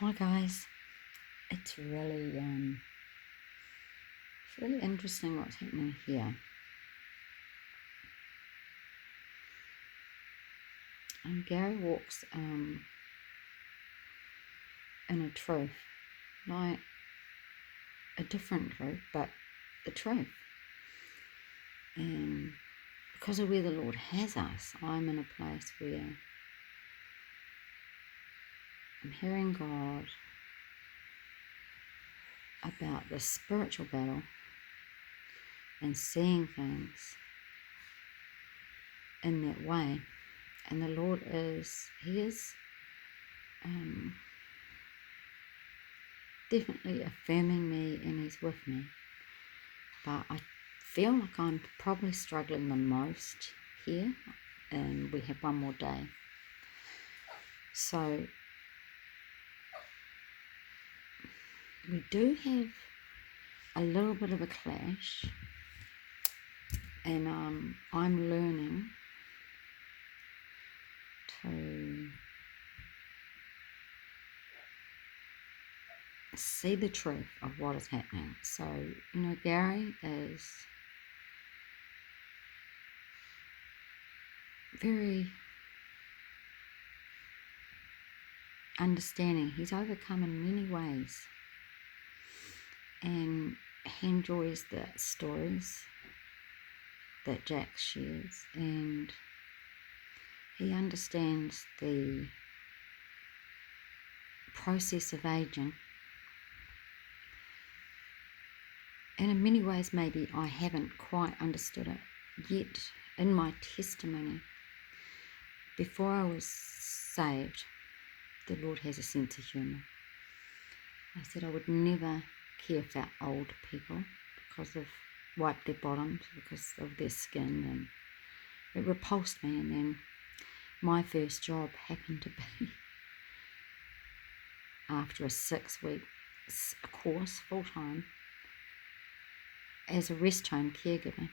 Hi guys, it's really interesting what's happening here. Gary walks in a truth, like a different truth, but the truth. And because of where the Lord has us, I'm in a place where I'm hearing God about the spiritual battle and seeing things in that way. And the Lord He is definitely affirming me, and He's with me. But I feel like I'm probably struggling the most here, and we have one more day. So we do have a little bit of a clash, and I'm learning to see the truth of what is happening. So, Gary is very understanding. He's overcome in many ways, and he enjoys the stories that Jack shares, and he understands the process of aging. And in many ways, maybe I haven't quite understood it yet in my testimony. Before I was saved, the Lord has a sense of humour. I said I would never care for old people because of wipe their bottoms, because of their skin, and it repulsed me. And then my first job happened to be after a 6-week course, full-time, as a rest home caregiver.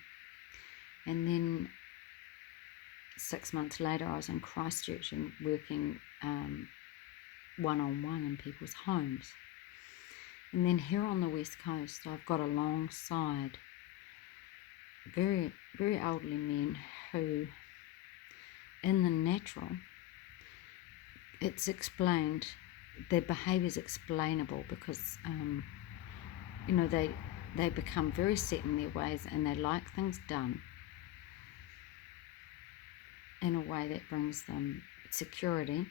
And then 6 months later, I was in Christchurch and working one-on-one in people's homes. And then here on the West Coast, I've got alongside very, very elderly men who, in the natural, it's explained, their behaviour is explainable because, they become very set in their ways, and they like things done in a way that brings them security.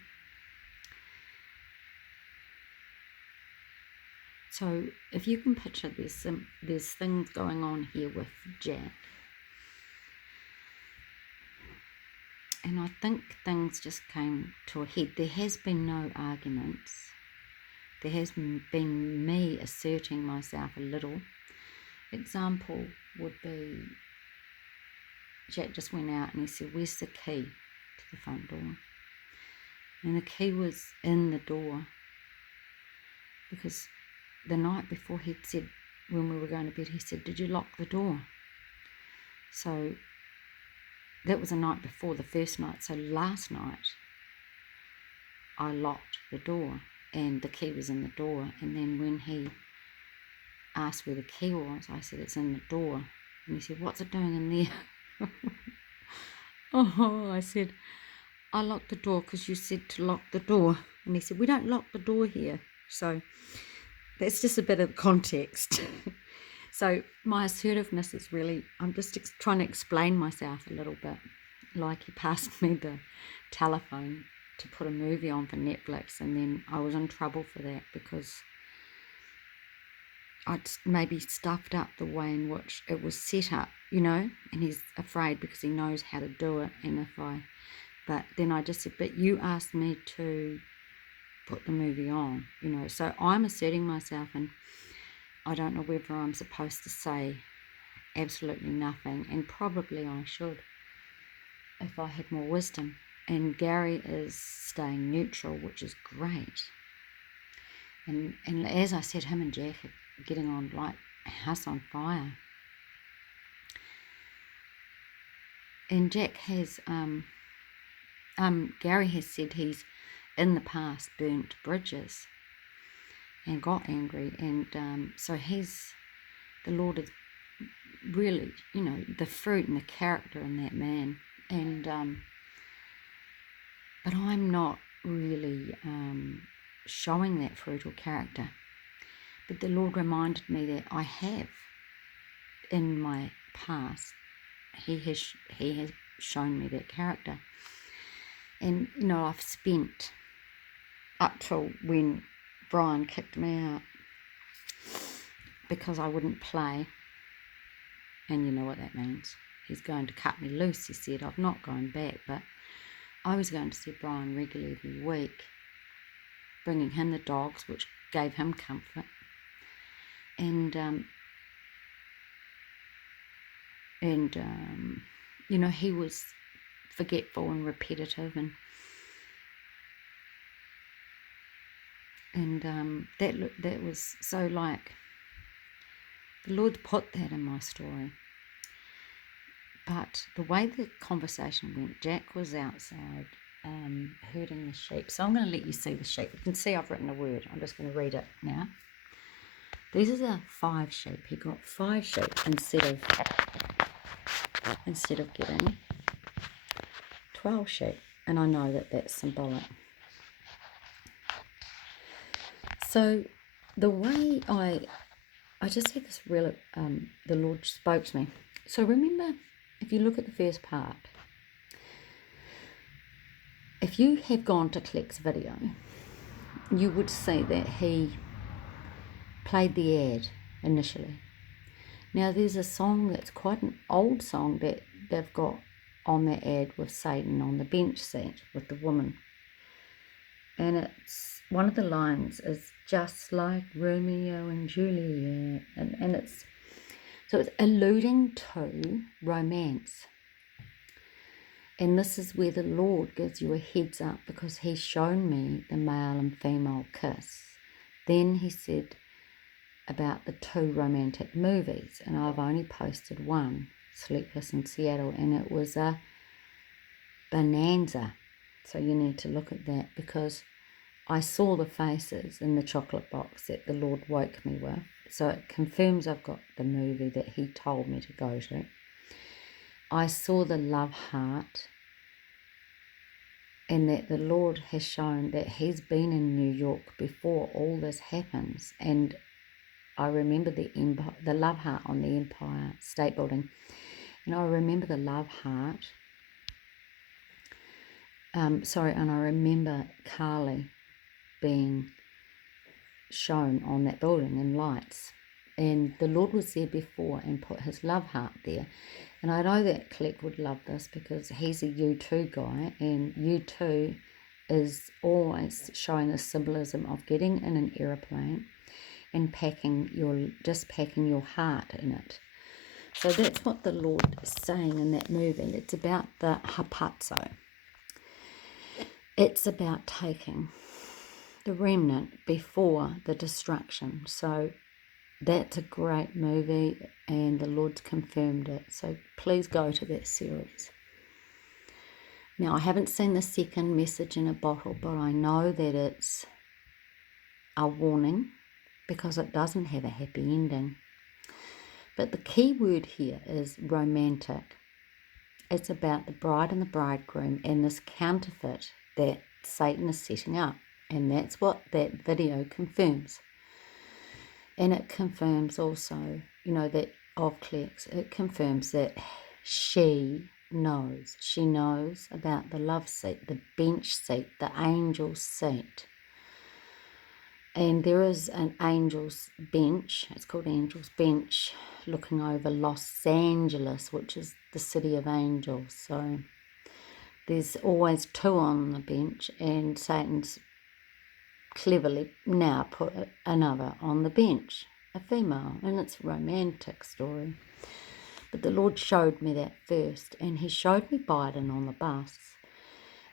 So if you can picture, there's things going on here with Jack, and I think things just came to a head. There has been no arguments. There has been me asserting myself a little. Example would be, Jack just went out and he said, "Where's the key to the front door?" And the key was in the door, because the night before he'd said, when we were going to bed, he said, "Did you lock the door?" So that was the night before, the first night. So last night I locked the door and the key was in the door. And then when he asked where the key was, I said, "It's in the door." And he said, "What's it doing in there?" Oh, I said, "I locked the door because you said to lock the door." And he said, "We don't lock the door here." So that's just a bit of context. So my assertiveness is really, I'm just trying to explain myself a little bit. Like he passed me the telephone to put a movie on for Netflix, and then I was in trouble for that because I'd maybe stuffed up the way in which it was set up, and he's afraid because he knows how to do it. And but then I just said, "But you asked me to put the movie on," so I'm asserting myself, and I don't know whether I'm supposed to say absolutely nothing, and probably I should if I had more wisdom. And Gary is staying neutral, which is great. And as I said, him and Jack are getting on like a house on fire. And Jack has, Gary has said he's in the past burnt bridges. and got angry. And so the Lord is really, the fruit and the character in that man. And but I'm not really showing that fruit or character. But the Lord reminded me that I have in my past. He has shown me that character. And I've spent up till when Brian kicked me out because I wouldn't play. And you know what that means. He's going to cut me loose, he said. I've not gone back, but I was going to see Brian regularly every week, bringing him the dogs, which gave him comfort. And he was forgetful and repetitive, and that was so like the Lord put that in my story. But the way the conversation went, Jack was outside herding the sheep. So I'm going to let you see the sheep. You can see I've written a word. I'm just going to read it now. These are the 5 sheep. He got 5 sheep instead of getting 12 sheep. And I know that that's symbolic. So the way I just had this real, the Lord spoke to me. So remember, if you look at the first part, if you have gone to Cleck's video, you would see that he played the ad initially. Now there's a song that's quite an old song that they've got on the ad with Satan on the bench seat with the woman. And it's one of the lines is just like Romeo and Juliet, and it's alluding to romance. And this is where the Lord gives you a heads up, because he's shown me the male and female kiss. Then he said about the 2 romantic movies, and I've only posted one, Sleepless in Seattle, and it was a bonanza. So you need to look at that, because I saw the faces in the chocolate box that the Lord woke me with. So it confirms I've got the movie that he told me to go to. I saw the love heart, and that the Lord has shown that he's been in New York before all this happens. And I remember the love heart on the Empire State Building. And I remember the love heart. And I remember Carly being shown on that building in lights. And the Lord was there before and put his love heart there. And I know that Cleck would love this, because he's a U2 guy, and U2 is always showing the symbolism of getting in an aeroplane and packing your heart in it. So that's what the Lord is saying in that movie. It's about the hapazo. It's about taking the remnant before the destruction. So that's a great movie, and the Lord's confirmed it. So please go to that series. Now, I haven't seen the second message in a bottle, but I know that it's a warning, because it doesn't have a happy ending. But the key word here is romantic. It's about the bride and the bridegroom and this counterfeit that Satan is setting up. And that's what that video confirms. And it confirms also, that of Cleck's, it confirms that she knows. She knows about the love seat, the bench seat, the angel's seat. And there is an angel's bench, it's called Angel's Bench, looking over Los Angeles, which is the city of angels. So there's always 2 on the bench, and Satan's cleverly now put another on the bench, a female, and it's a romantic story. But the Lord showed me that first, and he showed me Biden on the bus,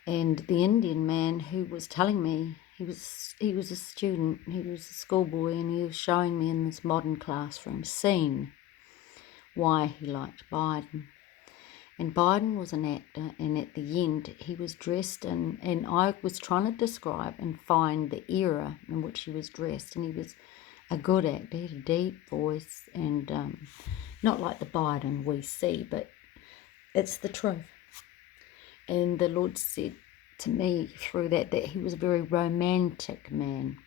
and the Indian man who was telling me, he was a student, he was a schoolboy, and he was showing me in this modern classroom scene why he liked Biden. And Biden was an actor, and at the end he was dressed in, and I was trying to describe and find the era in which he was dressed, and he was a good actor. He had a deep voice, and not like the Biden we see, but it's the truth. And the Lord said to me through that he was a very romantic man.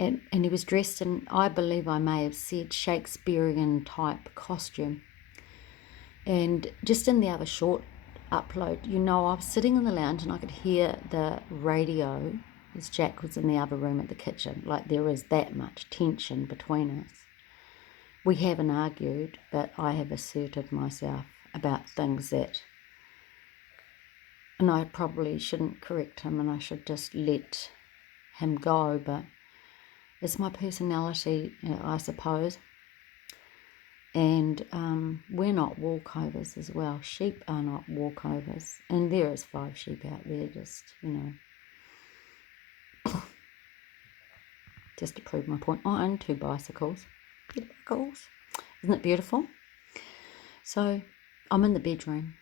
And he was dressed in, I believe I may have said, Shakespearean type costume. And just in the other short upload, I was sitting in the lounge and I could hear the radio as Jack was in the other room at the kitchen. Like, there is that much tension between us. We haven't argued, but I have asserted myself about things that, and I probably shouldn't correct him and I should just let him go, but it's my personality, I suppose. And we're not walkovers as well. Sheep are not walkovers. And there is 5 sheep out there just, just to prove my point. I own 2 bicycles. Isn't it beautiful? So I'm in the bedroom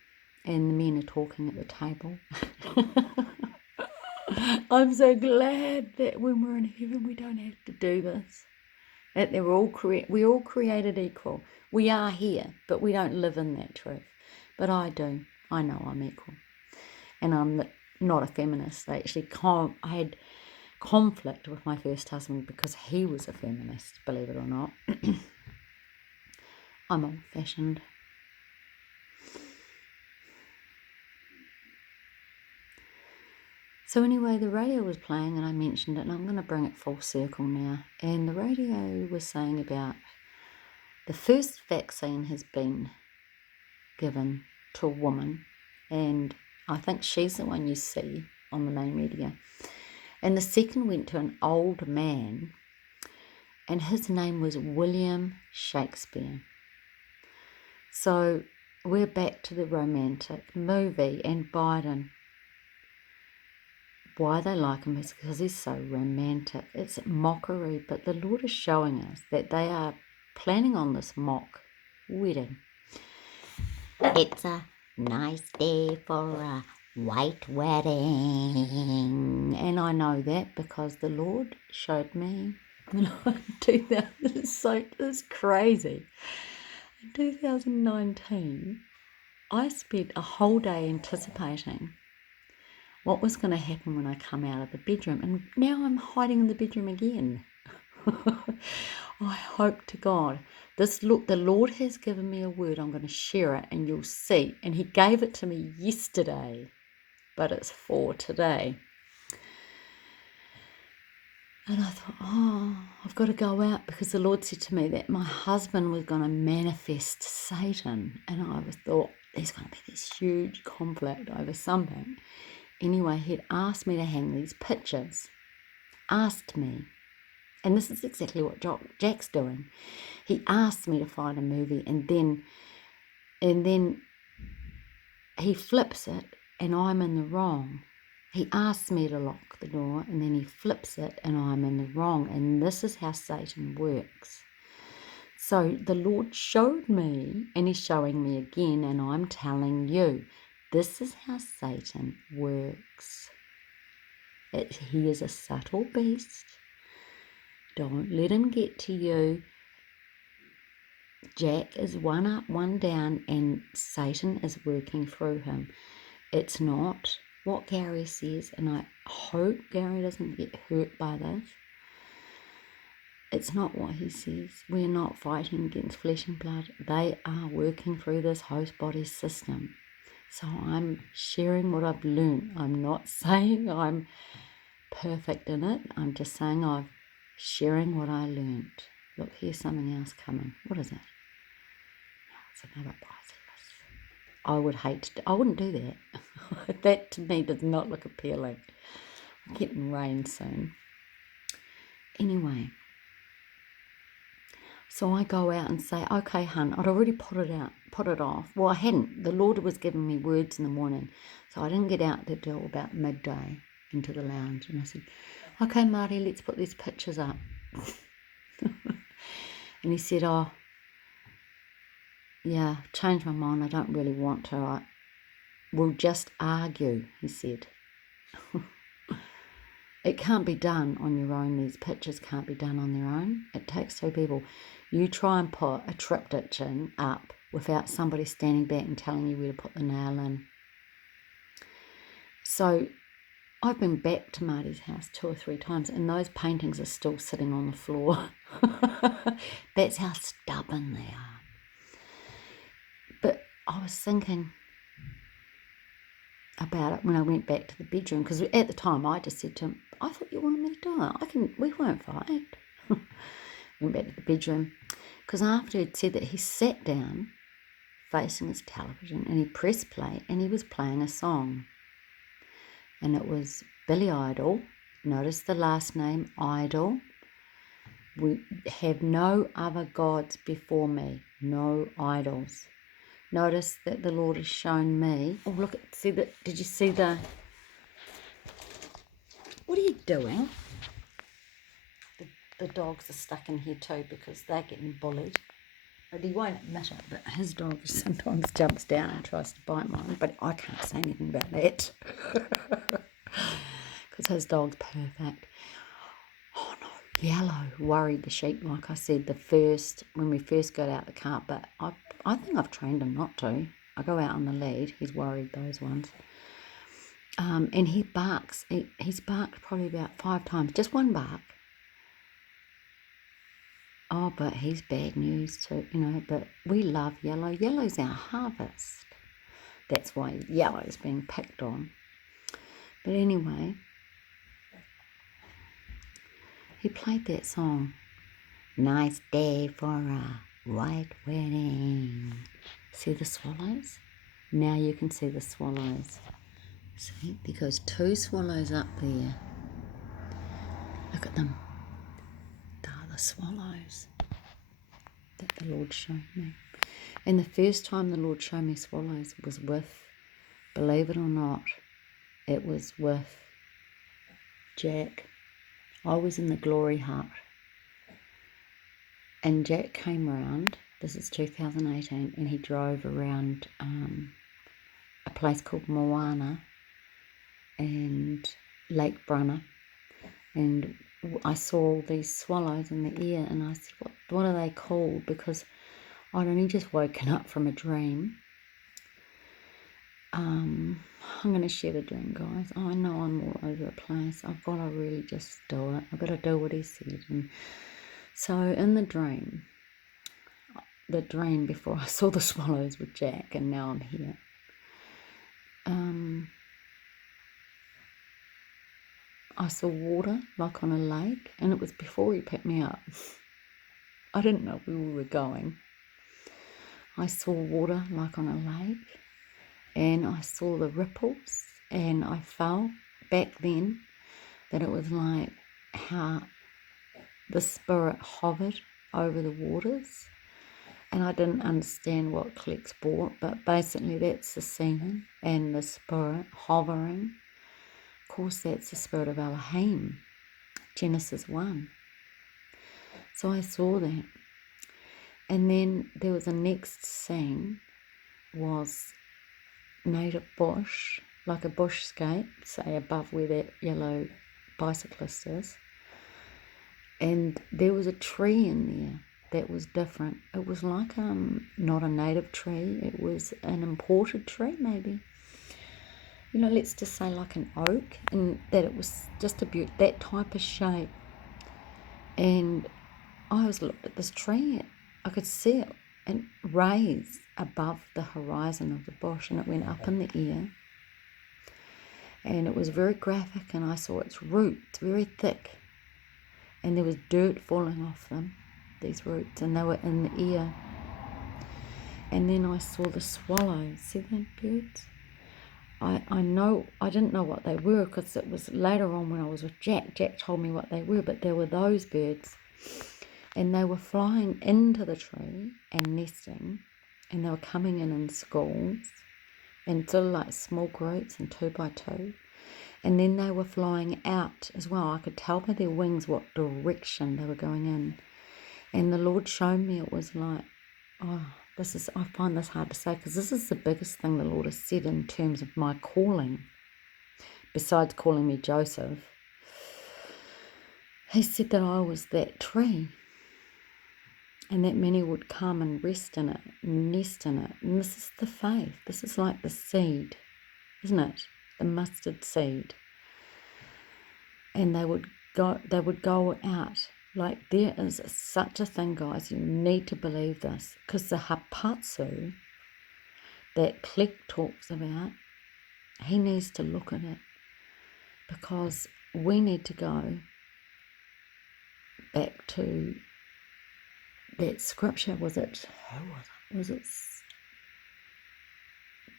and the men are talking at the table. I'm so glad that when we're in heaven we don't have to do this. That we're all created equal. We are here, but we don't live in that truth. But I do. I know I'm equal. And I'm not a feminist. I had conflict with my first husband because he was a feminist, believe it or not. I'm old-fashioned. So anyway, the radio was playing and I mentioned it, and I'm going to bring it full circle now. And the radio was saying about the first vaccine has been given to a woman, and I think she's the one you see on the main media. And the second went to an old man, and his name was William Shakespeare. So we're back to the romantic movie, and Biden. Why they like him is because he's so romantic. It's mockery, but the Lord is showing us that they are planning on this mock wedding. It's a nice day for a white wedding. And I know that because the Lord showed me in 2000. It's crazy. In 2019, I spent a whole day anticipating what was going to happen when I come out of the bedroom. And now I'm hiding in the bedroom again. I hope to God. The Lord has given me a word. I'm going to share it and you'll see. And he gave it to me yesterday, but it's for today. And I thought, I've got to go out, because the Lord said to me that my husband was going to manifest Satan. And I thought, there's going to be this huge conflict over something. Anyway, he'd asked me to hang these pictures. Asked me. And this is exactly what Jack's doing. He asked me to find a movie, and then he flips it and I'm in the wrong. He asks me to lock the door, and then he flips it and I'm in the wrong. And this is how Satan works. So the Lord showed me, and he's showing me again, and I'm telling you, this is how Satan works. He is a subtle beast. Don't let him get to you. Jack is one up, one down, and Satan is working through him. It's not what Gary says, and I hope Gary doesn't get hurt by this. It's not what he says. We're not fighting against flesh and blood. They are working through this host body system. So I'm sharing what I've learned. I'm not saying I'm perfect in it. I'm just saying I'm sharing what I learned. Look, here's something else coming. What is it? It's another bicyclist. I wouldn't do that. That to me does not look appealing. We're getting rain soon. Anyway, so I go out and say, okay, hun, I'd already put it off. Well, I hadn't. The Lord was giving me words in the morning, so I didn't get out there till about midday into the lounge. And I said, okay, Marty, let's put these pictures up. And he said, yeah, changed my mind. I don't really want to. We'll just argue, he said. It can't be done on your own. These pictures can't be done on their own. It takes two people. You try and put a triptych in up without somebody standing back and telling you where to put the nail in. So I've been back to Marty's house 2 or 3 times, and those paintings are still sitting on the floor. That's how stubborn they are. But I was thinking about it when I went back to the bedroom, because at the time I just said to him, I thought you wanted me to do it. We won't fight. Went back to the bedroom, because after he'd said that, he sat down facing his television and he pressed play and he was playing a song. And it was Billy Idol. Notice the last name, Idol. We have no other gods before me, no idols. Notice that the Lord has shown me. Oh, look, see that? Did you see the? What are you doing? The dogs are stuck in here too because they're getting bullied. But he won't admit it, but his dog sometimes jumps down and tries to bite mine, but I can't say anything about that. Because his dog's perfect. Oh no, Yellow worried the sheep, like I said, when we first got out the car, but I think I've trained him not to. I go out on the lead, he's worried those ones. And he barks. He's barked probably about 5 times, just one bark. Oh, but he's bad news too, but we love Yellow. Yellow's our harvest. That's why Yellow's being picked on. But anyway, he played that song, Nice Day for a White Wedding. See the swallows? Now you can see the swallows. See, there goes 2 swallows up there. Look at them. They are the swallows that the Lord showed me. And the first time the Lord showed me swallows was with, believe it or not, it was with Jack. I was in the glory hut. And Jack came round, this is 2018, and he drove around a place called Moana and Lake Brunner. And I saw all these swallows in the air, and I said, what are they called? Because I'd only just woken up from a dream. I'm going to share the dream, guys. Oh, I know I'm all over the place. I've got to really just do it. I've got to do what he said. And so in the dream before I saw the swallows with Jack, and now I'm here, I saw water like on a lake, and it was before he picked me up. I didn't know where we were going. I saw water like on a lake, and I saw the ripples, and I felt back then that it was like how the Spirit hovered over the waters. And I didn't understand what Clex brought, but basically that's the scene and the Spirit hovering. Of course, that's the Spirit of Elohim, Genesis 1. So I saw that. And then there was a next scene, was native bush, like a bushscape, say above where that yellow bicyclist is. And there was a tree in there that was different. It was like not a native tree, it was an imported tree maybe. Let's just say like an oak, and that it was just that type of shape. And I was looked at this tree, I could see it and raise above the horizon of the bush, and it went up in the air. And it was very graphic, and I saw its roots very thick, and there was dirt falling off them, these roots, and they were in the air. And then I saw the swallows. See them birds? I didn't know what they were, because it was later on when I was with Jack. Jack told me what they were, but there were those birds, and they were flying into the tree and nesting, and they were coming in schools, and sort of like small groups and 2 by 2. And then they were flying out as well. I could tell by their wings what direction they were going in. And the Lord showed me it was like, I find this hard to say because this is the biggest thing the Lord has said in terms of my calling. Besides calling me Joseph, He said that I was that tree and that many would come and rest in it, nest in it. And this is the faith. This is like the seed, isn't it? The mustard seed. And they would go out. Like, there is such a thing, guys. You need to believe this, because the hapatsu that Click talks about, he needs to look at it, because we need to go back to that scripture. Was it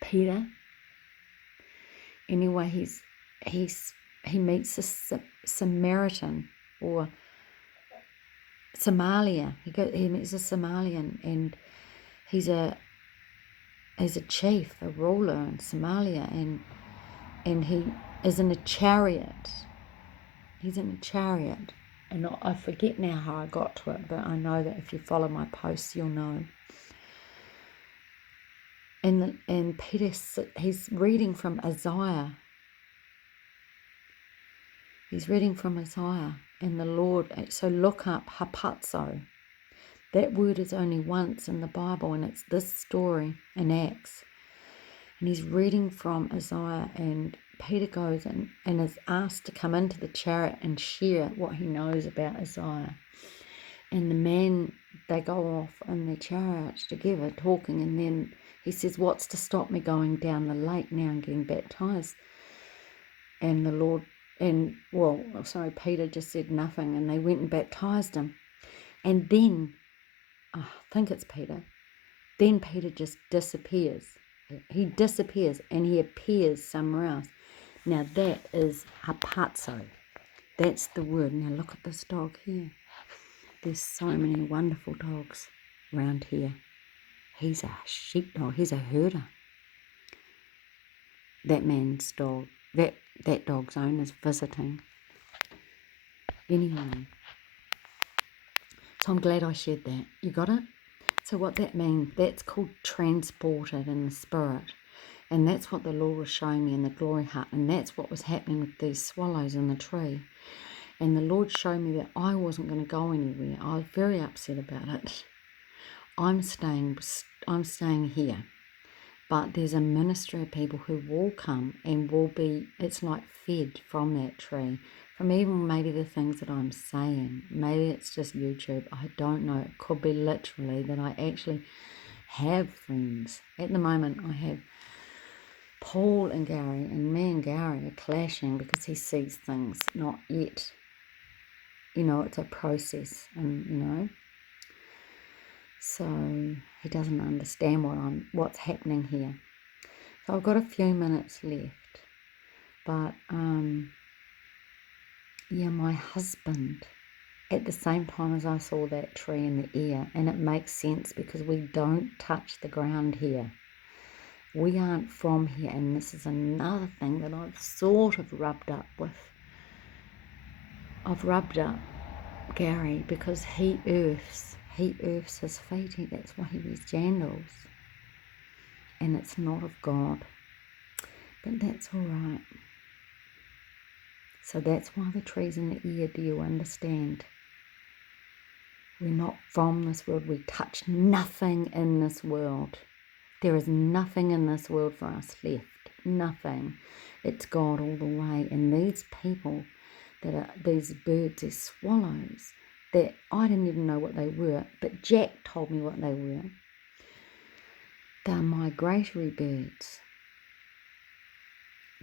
Peter? Anyway, he meets a Samaritan or Somalia. He meets a Somalian, and he's a chief, a ruler in Somalia, and he is in a chariot. He's in a chariot, and I forget now how I got to it, but I know that if you follow my posts, you'll know. And Peter, he's reading from Isaiah. He's reading from Isaiah, and the Lord. So look up hapatso. That word is only once in the Bible, and it's this story in Acts. And he's reading from Isaiah, and Peter goes and is asked to come into the chariot and share what he knows about Isaiah. And the man, they go off in their chariot together talking, and then he says, "What's to stop me going down the lake now and getting baptized?" And the Lord, Peter just said nothing, and they went and baptized him. And then, I think it's Peter, then Peter just disappears. He disappears and he appears somewhere else. Now that is hapatso. That's the word. Now look at this dog here. There's so many wonderful dogs around here. He's a sheepdog. He's a herder. That man's dog. That dog's owner's visiting. Anyway. So I'm glad I shared that. You got it? So what that means, that's called transported in the spirit. And that's what the Lord was showing me in the glory hut. And that's what was happening with these swallows in the tree. And the Lord showed me that I wasn't going to go anywhere. I was very upset about it. I'm staying here. But there's a ministry of people who will come and will be, it's like fed from that tree. From even maybe the things that I'm saying. Maybe it's just YouTube. I don't know. It could be literally that I actually have friends. At the moment, I have Paul and Gary, and me and Gary are clashing because he sees things not yet. It's a process, and so he doesn't understand what's happening here. So I've got a few minutes left, but my husband, at the same time as I saw that tree in the air, and it makes sense because we don't touch the ground here. We aren't from here, and this is another thing that I've sort of rubbed up with. I've rubbed up Gary because he earths his feet. That's why he wears jandals. And it's not of God. But that's all right. So that's why the tree's in the ear, do you understand? We're not from this world. We touch nothing in this world. There is nothing in this world for us left. Nothing. It's God all the way. And these people that are these birds, these swallows, that I didn't even know what they were, but Jack told me what they were. They're migratory birds.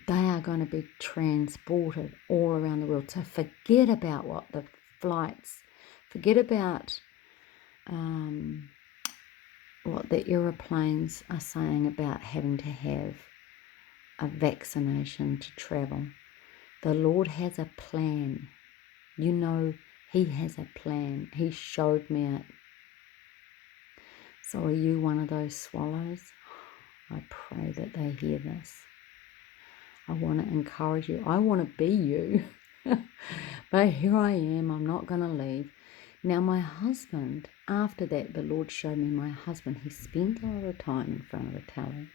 They are going to be transported all around the world. So forget about what the flights, forget about what the aeroplanes are saying about having to have a vaccination to travel. The Lord has a plan. He has a plan. He showed me it. So are you one of those swallows? I pray that they hear this. I want to encourage you. I want to be you. But here I am. I'm not going to leave. Now my husband, after that, the Lord showed me my husband, he spent a lot of time in front of the telly.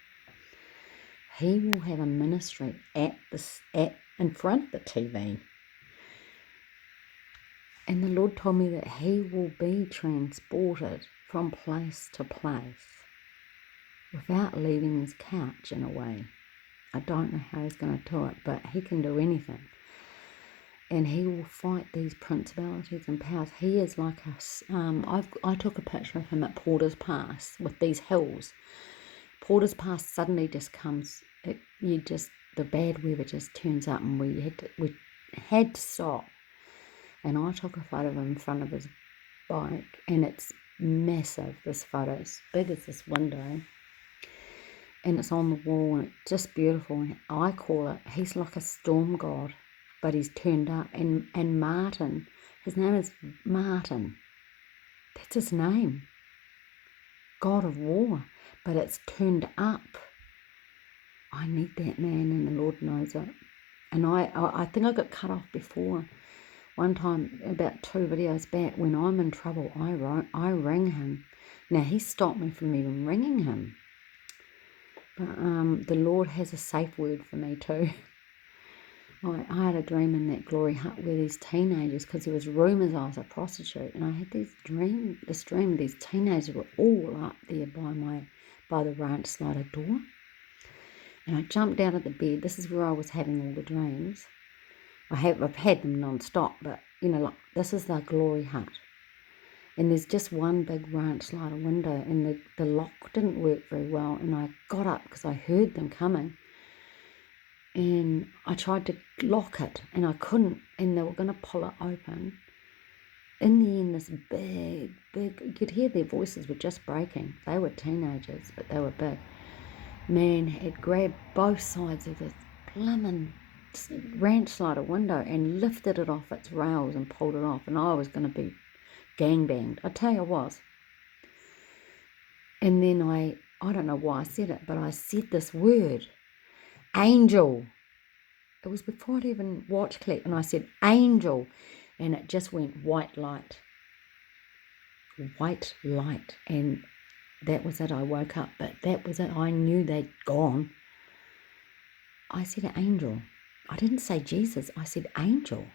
He will have a ministry in front of the TV. And the Lord told me that he will be transported from place to place without leaving his couch, in a way. I don't know how he's going to do it, but he can do anything. And he will fight these principalities and powers. He is like I took a picture of him at Porter's Pass with these hills. Porter's Pass suddenly just comes. The bad weather just turns up, and we had to stop. And I took a photo of him in front of his bike, and it's massive. This photo, it's big as this window, and it's on the wall, and it's just beautiful. And I call it, he's like a storm god, but he's turned up. And Martin, his name is Martin. That's his name. God of war, but it's turned up. I need that man, and the Lord knows it. And I think I got cut off before. One time, about 2 videos back, when I'm in trouble, I ring him. Now, he stopped me from even ringing him. But the Lord has a safe word for me too. I had a dream in that glory hut where these teenagers, because there was rumours I was a prostitute, and I had this dream these teenagers were all up there by the ranch slider door. And I jumped out of the bed. This is where I was having all the dreams. I've had them non-stop, but, like, this is the glory hut. And there's just one big ranch slider window, and the lock didn't work very well. And I got up because I heard them coming. And I tried to lock it, and I couldn't. And they were going to pull it open. In the end, this big, you could hear their voices were just breaking. They were teenagers, but they were big. Man had grabbed both sides of this blooming ranch slider window and lifted it off its rails and pulled it off, and I was going to be gangbanged. I tell you, I was. And then I don't know why I said it, but I said this word, angel. It was before I'd even watched Click, and I said angel, and it just went white light, and that was it. I woke up, but that was it. I knew they'd gone. I said angel. I didn't say Jesus. I said angel.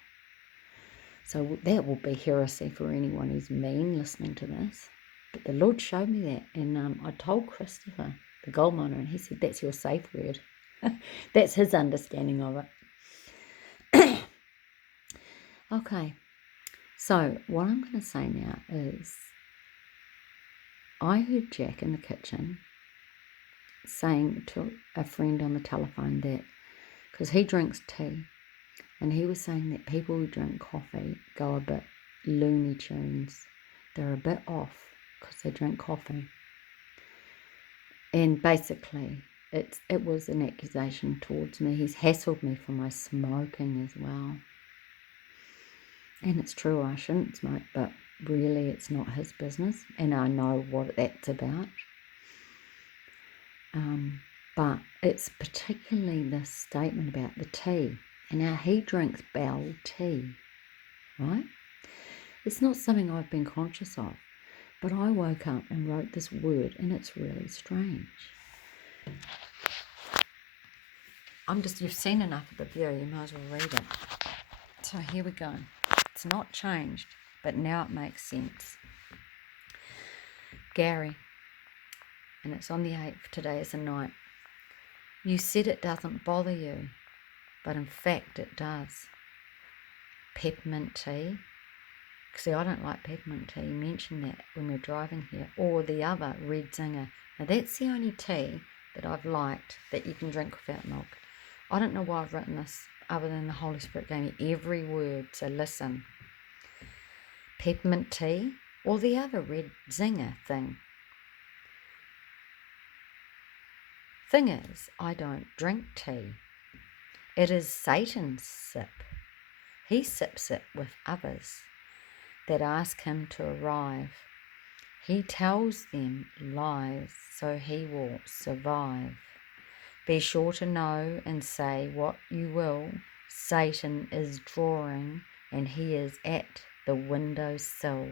So that will be heresy for anyone who's mean listening to this. But the Lord showed me that, and I told Christopher, the gold miner, and he said, that's your safe word. That's his understanding of it. Okay, so what I'm going to say now is, I heard Jack in the kitchen saying to a friend on the telephone that, because he drinks tea, and he was saying that people who drink coffee go a bit Looney Tunes. They're a bit off because they drink coffee. And basically, it was an accusation towards me. He's hassled me for my smoking as well. And it's true, I shouldn't smoke, but really it's not his business. And I know what that's about. But it's particularly this statement about the tea. And now he drinks Bell tea, right? It's not something I've been conscious of. But I woke up and wrote this word, and it's really strange. You've seen enough of the video, you might as well read it. So here we go. It's not changed, but now it makes sense. Gary, and it's on the 8th, today is the 9th. You said it doesn't bother you, but in fact it does. Peppermint tea. See, I don't like peppermint tea. You mentioned that when we were driving here. Or the other, red zinger. Now that's the only tea that I've liked that you can drink without milk. I don't know why I've written this other than the Holy Spirit gave me every word. So listen. Peppermint tea or the other red zinger thing. Thing is, I don't drink tea. It is Satan's sip. He sips it with others that ask him to arrive. He tells them lies so he will survive. Be sure to know and say what you will. Satan is drawing and he is at the windowsill.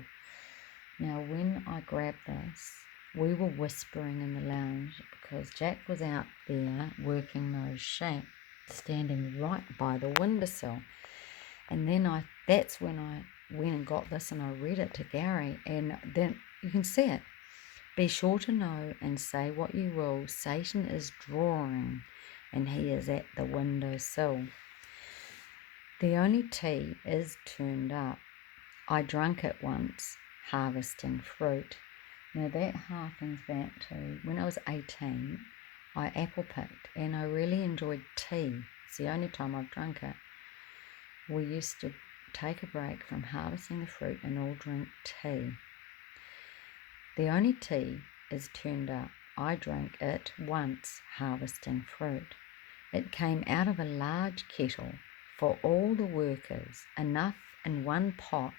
Now, when I grabbed this, we were whispering in the lounge because Jack was out there working those sheep, standing right by the windowsill. And then that's when I went and got this and I read it to Gary, and then you can see it. Be sure to know and say what you will. Satan is drawing, and he is at the windowsill. The only tea is turned up. I drank it once, harvesting fruit. Now that harkens back to when I was 18, I apple picked, and I really enjoyed tea. It's the only time I've drunk it. We used to take a break from harvesting the fruit and all drink tea. The only tea is turned up. I drank it once, harvesting fruit. It came out of a large kettle for all the workers, enough in one pot.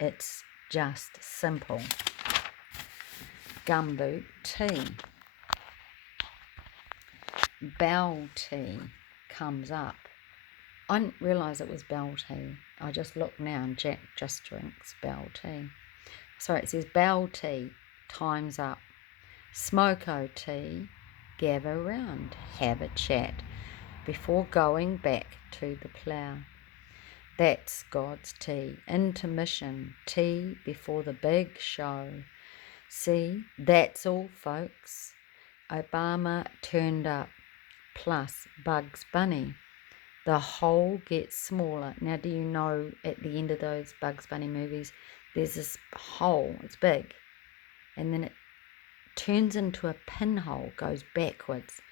It's just simple. Gumboot tea. Bell tea comes up. I didn't realise it was bell tea. I just look now and Jack just drinks bell tea. Sorry, it says bell tea, time's up. Smoko tea, gather round, have a chat before going back to the plough. That's God's tea. Intermission, tea before the big show. See, that's all, folks. Obama turned up, plus Bugs Bunny. The hole gets smaller. Now, do you know at the end of those Bugs Bunny movies, there's this hole, it's big, and then it turns into a pinhole, goes backwards.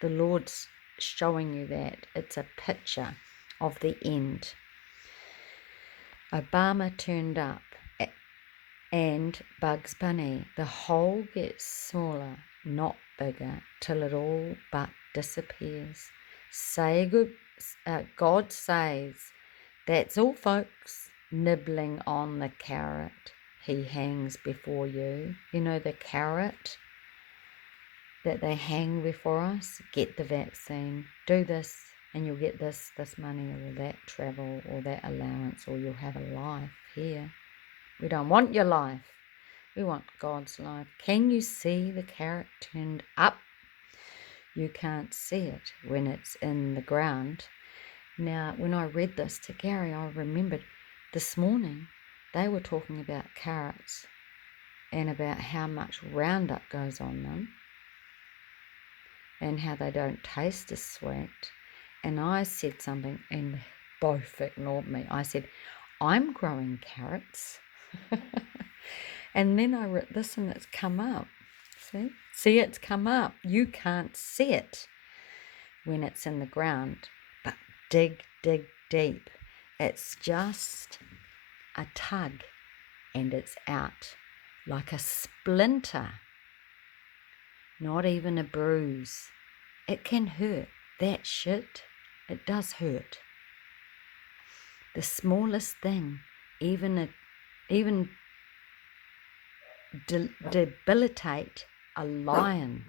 The Lord's showing you that. It's a picture of the end. Obama turned up and Bugs Bunny. The hole gets smaller, not bigger, till it all but disappears. God says, that's all, folks. Nibbling on the carrot he hangs before you. You know the carrot that they hang before us? Get the vaccine. Do this and you'll get this money or that travel or that allowance, or you'll have a life here. We don't want your life. We want God's life. Can you see the carrot turned up? You can't see it when it's in the ground. Now, when I read this to Gary, I remembered this morning they were talking about carrots and about how much Roundup goes on them and how they don't taste as sweet. And I said something and both ignored me. I said, I'm growing carrots. And then I wrote this and it's come up. See, it's come up. You can't see it when it's in the ground, but dig deep. It's just a tug and it's out like a splinter, not even a bruise. It can hurt. That shit, it does hurt. The smallest thing, even debilitate a lion.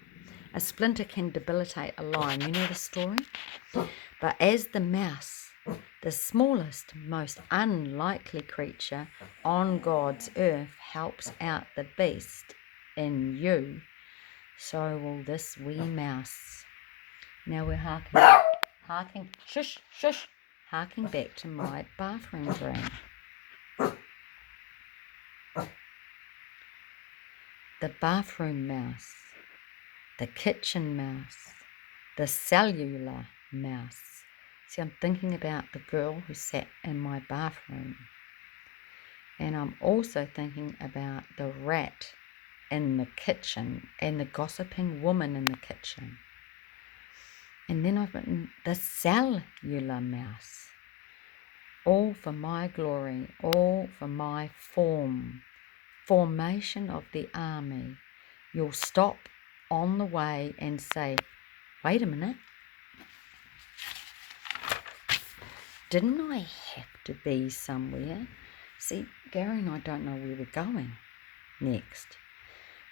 A splinter can debilitate a lion. You know the story? But as the mouse, the smallest, most unlikely creature on God's earth, helps out the beast in you, so will this wee mouse. Now we're harking back to my bathroom dream. The bathroom mouse, the kitchen mouse, the cellular mouse. See, I'm thinking about the girl who sat in my bathroom. And I'm also thinking about the rat in the kitchen and the gossiping woman in the kitchen. And then I've written the cellular mouse. All for my glory, all for my formation of the army. You'll stop on the way and say, wait a minute. Didn't I have to be somewhere? See, Gary and I don't know where we're going next.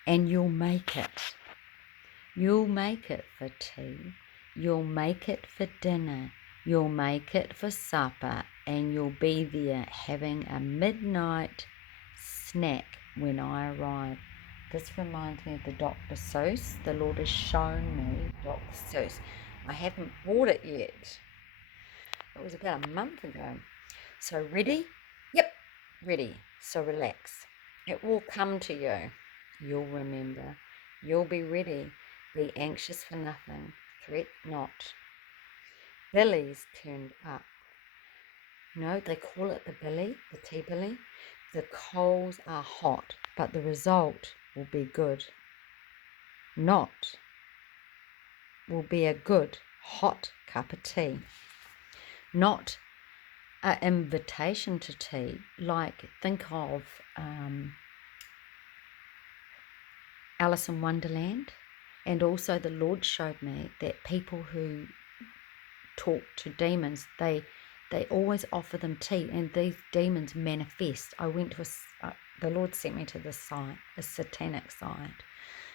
And you'll make it. You'll make it for tea. You'll make it for dinner. You'll make it for supper. and you'll be there having a midnight snack when I arrive. This reminds me of the Dr. Seuss. The Lord has shown me Dr. Seuss. I haven't bought it yet. It was about a month ago. So ready? Yep, ready. So relax. It will come to you. You'll remember. You'll be ready. Be anxious for nothing. Fret not. Billy's turned up. No, they call it the billy, the tea billy. The coals are hot, but the result will be good. Not will be a good hot cup of tea. Not an invitation to tea, like think of Alice in Wonderland. And also the Lord showed me that people who talk to demons, they always offer them tea, and these demons manifest. I went to the Lord sent me to this site, a satanic site,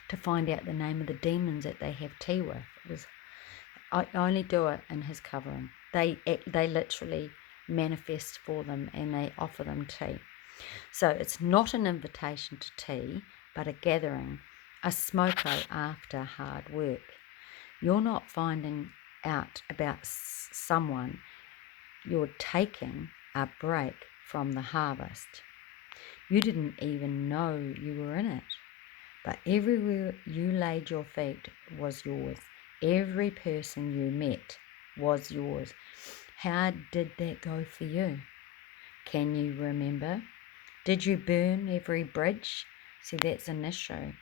to find out the name of the demons that they have tea with. I only do it in His covering. They literally manifest for them, and they offer them tea. So it's not an invitation to tea, but a gathering, a smoko after hard work. You're not finding out about someone. You're taking a break from the harvest. You didn't even know you were in it, but everywhere you laid your feet was yours. Every person you met was yours. How did that go for you? Can you remember? Did you burn every bridge? See, that's an issue.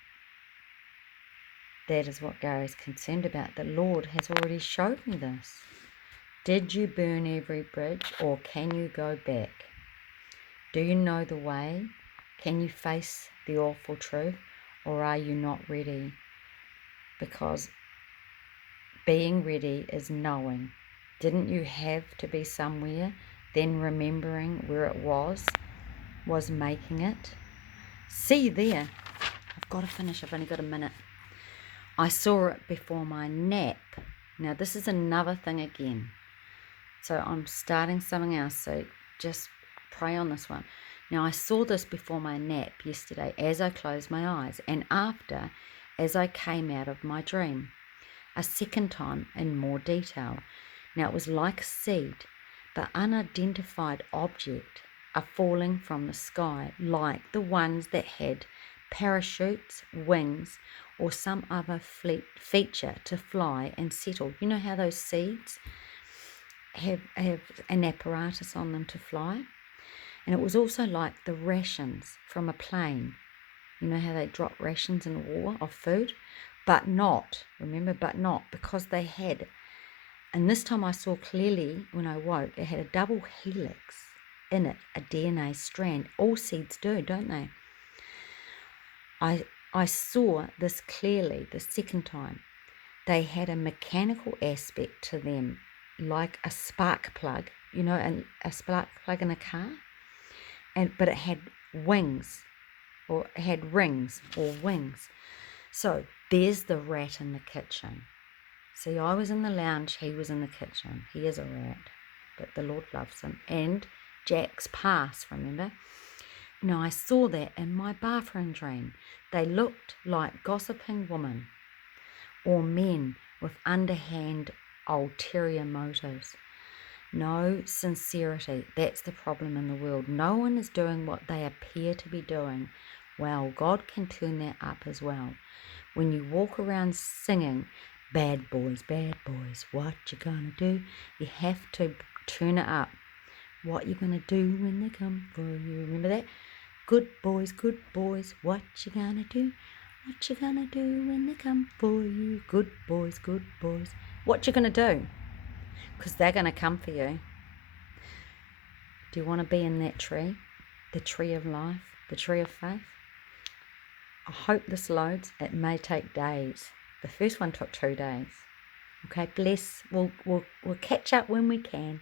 That is what Gary's concerned about. The Lord has already showed me this. Did you burn every bridge, or can you go back? Do you know the way? Can you face the awful truth, or are you not ready? Because being ready is knowing. Didn't you have to be somewhere, then remembering where it was making it? See there. I've got to finish. I've only got a minute. I saw it before my nap. Now this is another thing again. So I'm starting something else. So just pray on this one. Now I saw this before my nap yesterday as I closed my eyes, and after as I came out of my dream. A second time in more detail. Now it was like a seed, the unidentified object, a falling from the sky, like the ones that had parachutes, wings, or some other feature to fly and settle. You know how those seeds have an apparatus on them to fly? And it was also like the rations from a plane. You know how they drop rations in war of food? But not, remember, but not, because they had, and this time I saw clearly when I woke, it had a double helix in it, a DNA strand. All seeds do, don't they? I saw this clearly the second time. They had a mechanical aspect to them, like a spark plug, you know, a spark plug in a car, but it had wings, or it had rings or wings. So there's the rat in the kitchen. See, I was in the lounge, he was in the kitchen. He is a rat, but the Lord loves him. And Jack's past, remember? Now I saw that in my bathroom dream. They looked like gossiping women or men with underhand ulterior motives. No sincerity. That's the problem in the world. No one is doing what they appear to be doing. Well, God can turn that up as well. When you walk around singing, bad boys, what you gonna do? You have to turn it up. What you gonna do when they come for you? Remember that? Good boys, what you gonna do? What you gonna do when they come for you? Good boys, what you gonna do? Because they're gonna come for you. Do you want to be in that tree? The tree of life, the tree of faith? I hope this loads. It may take days. The first one took 2 days. Okay, bless. We'll catch up when we can.